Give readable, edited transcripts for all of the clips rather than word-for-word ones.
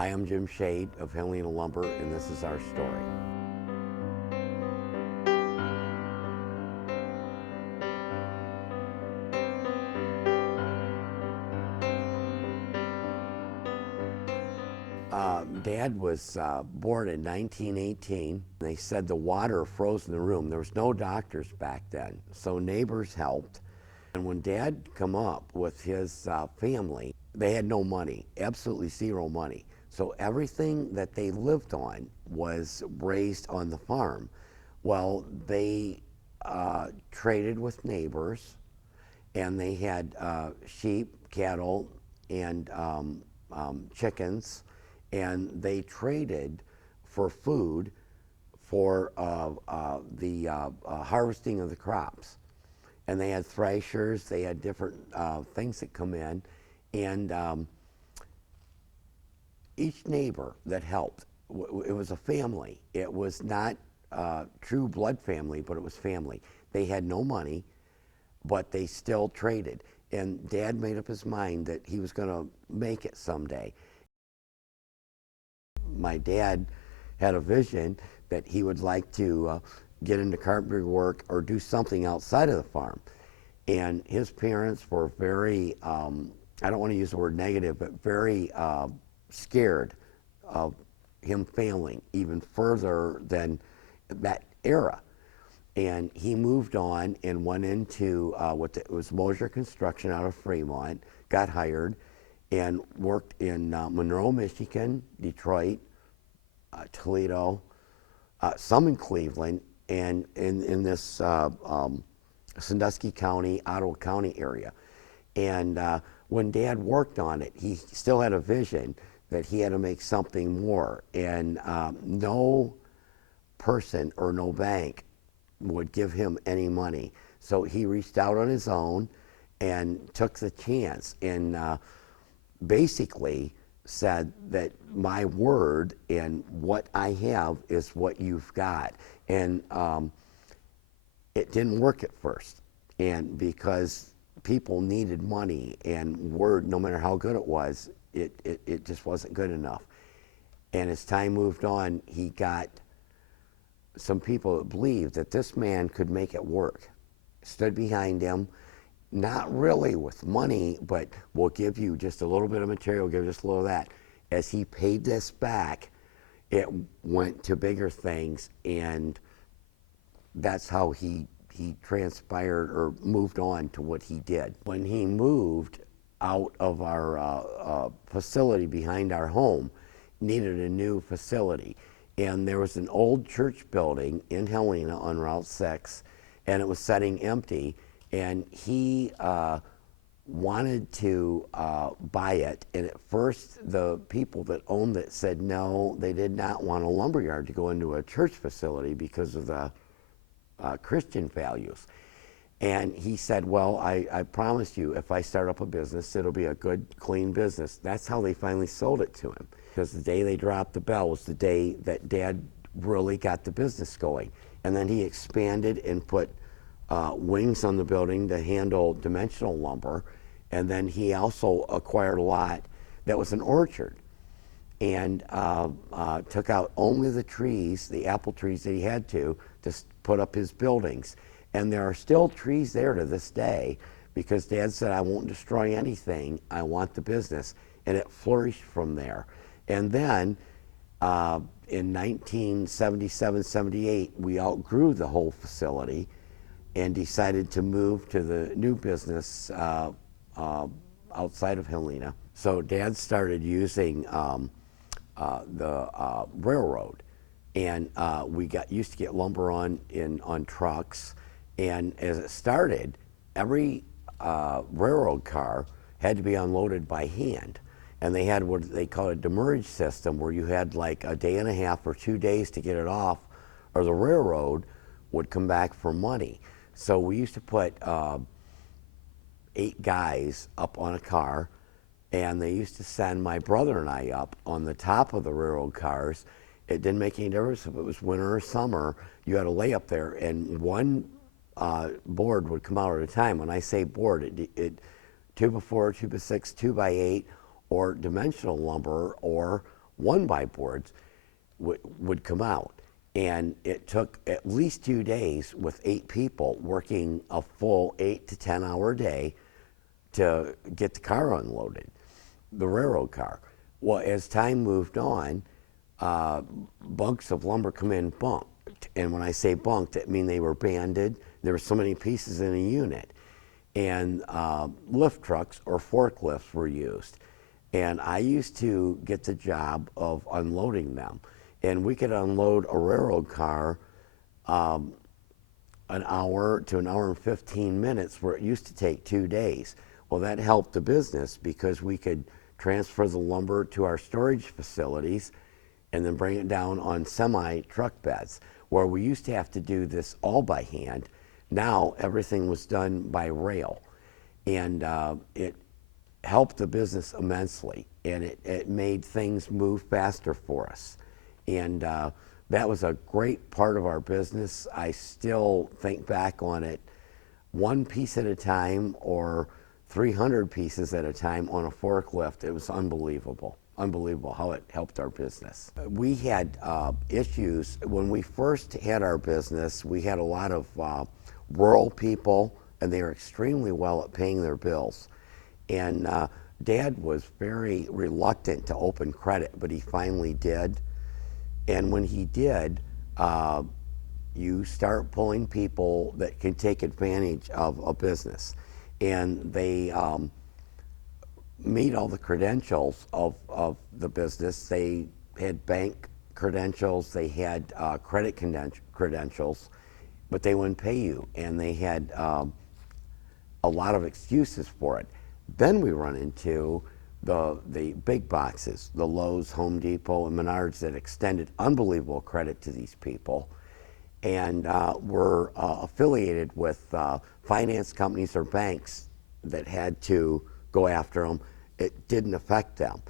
I am Jim Schade of Helena Lumber, and this is our story. Dad was born in 1918. They said the water froze in the room. There was no doctors back then, so neighbors helped. And when Dad come up with his family, they had no money, absolutely zero money. So everything that they lived on was raised on the farm. Well, they traded with neighbors, and they had sheep, cattle, and chickens, and they traded for food for the harvesting of the crops. And they had threshers, they had different things that come in, and each neighbor that helped, it was a family. It was not true blood family, but it was family. They had no money, but they still traded. And Dad made up his mind that he was going to make it someday. My dad had a vision that he would like to get into carpentry work or do something outside of the farm. And his parents were very, I don't want to use the word negative, but very scared of him failing even further than that era. And he moved on and went into it was Mosier Construction out of Fremont, got hired, and worked in Monroe, Michigan, Detroit, Toledo, some in Cleveland, and in this Sandusky County, Ottawa County area. And when Dad worked on it, he still had a vision that he had to make something more. And no person or no bank would give him any money. So he reached out on his own and took the chance, and basically said that my word and what I have is what you've got. And it didn't work at first, and because people needed money, and word, no matter how good it was, it just wasn't good enough. And as time moved on, he got some people that believed that this man could make it work, stood behind him, not really with money, but we'll give you just a little bit of material, give just a little of that. As he paid this back, it went to bigger things, and that's how he transpired or moved on to what he did. When he moved out of our facility behind our home, needed a new facility. And there was an old church building in Helena on Route 6, and it was sitting empty. And he wanted to buy it. And at first, the people that owned it said no, they did not want a lumberyard to go into a church facility because of the Christian values. And he said, well, I promise you, if I start up a business, it'll be a good, clean business. That's how they finally sold it to him. Because the day they dropped the bell was the day that Dad really got the business going. And then he expanded and put wings on the building to handle dimensional lumber. And then he also acquired a lot that was an orchard, and took out only the trees, the apple trees that he had to put up his buildings. And there are still trees there to this day, because Dad said, I won't destroy anything, I want the business. And it flourished from there. And then in 1977-78, we outgrew the whole facility and decided to move to the new business outside of Helena. So Dad started using the railroad, and we used to get lumber on trucks. And as it started, every railroad car had to be unloaded by hand. And they had what they call a demurrage system, where you had like a day and a half or 2 days to get it off, or the railroad would come back for money. So we used to put 8 guys up on a car, and they used to send my brother and I up on the top of the railroad cars. It didn't make any difference if it was winter or summer. You had to lay up there, and one board would come out at a time. When I say board, it 2x4, 2x6, 2x8, or dimensional lumber, or one-by boards would come out. And it took at least 2 days with 8 people working a full 8 to 10 hour day to get the car unloaded, the railroad car. Well, as time moved on, bunks of lumber come in bunked. And when I say bunked, I mean they were banded. There were so many pieces in a unit. And lift trucks or forklifts were used. And I used to get the job of unloading them. And we could unload a railroad car an hour to an hour and 15 minutes, where it used to take 2 days. Well, that helped the business because we could transfer the lumber to our storage facilities and then bring it down on semi-truck beds, where we used to have to do this all by hand. Now everything was done by rail, and it helped the business immensely, and it made things move faster for us. And that was a great part of our business. I still think back on it, one piece at a time or 300 pieces at a time on a forklift. It was unbelievable how it helped our business. We had issues when we first had our business. We had a lot of rural people, and they were extremely well at paying their bills. And Dad was very reluctant to open credit, but he finally did. And when he did, you start pulling people that can take advantage of a business. And they meet all the credentials of the business. They had bank credentials, they had credit credentials, but they wouldn't pay you. And they had a lot of excuses for it. Then we run into the big boxes, the Lowe's, Home Depot, and Menards, that extended unbelievable credit to these people, and were affiliated with finance companies or banks that had to go after them. It didn't affect them.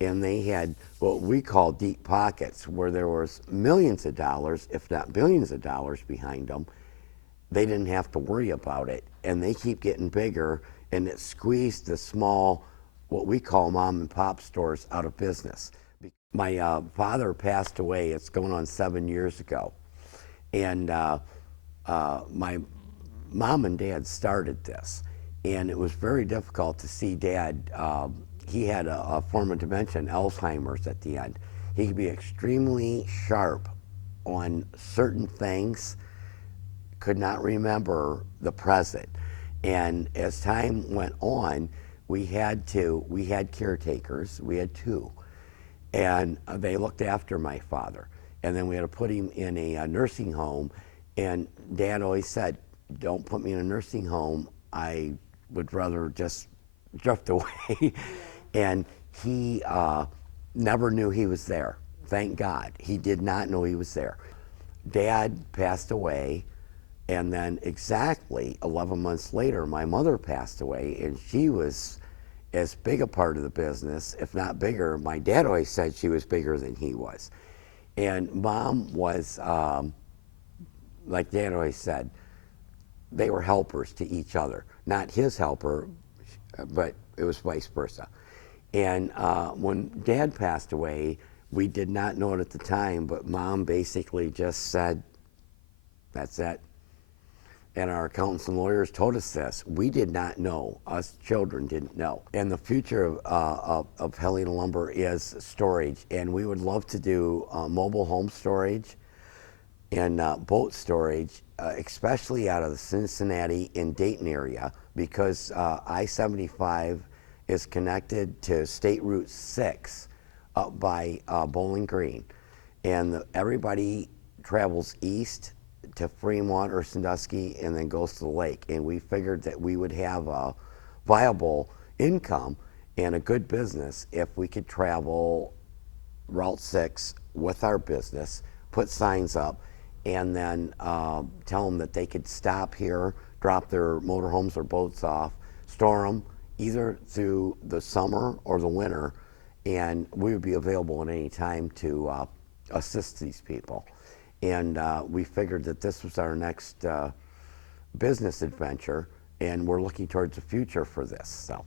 And they had what we call deep pockets, where there was millions of dollars, if not billions of dollars behind them. They didn't have to worry about it, and they keep getting bigger, and it squeezed the small, what we call mom and pop stores, out of business. My father passed away, it's going on 7 years ago. And my mom and dad started this. And it was very difficult to see Dad. He had a form of dementia, Alzheimer's, at the end. He could be extremely sharp on certain things, could not remember the present. And as time went on, we had caretakers. We had 2, and they looked after my father. And then we had to put him in a nursing home. And Dad always said, "Don't put me in a nursing home. I would rather just drift away." And he never knew he was there. Thank God, he did not know he was there. Dad passed away. And then exactly 11 months later, my mother passed away, and she was as big a part of the business, if not bigger. My dad always said she was bigger than he was. And Mom was, like Dad always said, they were helpers to each other. Not his helper, but it was vice versa. And when Dad passed away, we did not know it at the time, but Mom basically just said, "That's it." And our accountants and lawyers told us this. We did not know. Us children didn't know. And the future of Helena Lumber is storage. And we would love to do mobile home storage and boat storage, especially out of the Cincinnati and Dayton area, because I-75 is connected to State Route 6 up by Bowling Green. And everybody travels east to Fremont or Sandusky and then goes to the lake. And we figured that we would have a viable income and a good business if we could travel Route 6 with our business, put signs up, and then tell them that they could stop here, drop their motorhomes or boats off, store them either through the summer or the winter, and we would be available at any time to assist these people. And we figured that this was our next business adventure, and we're looking towards the future for this. So.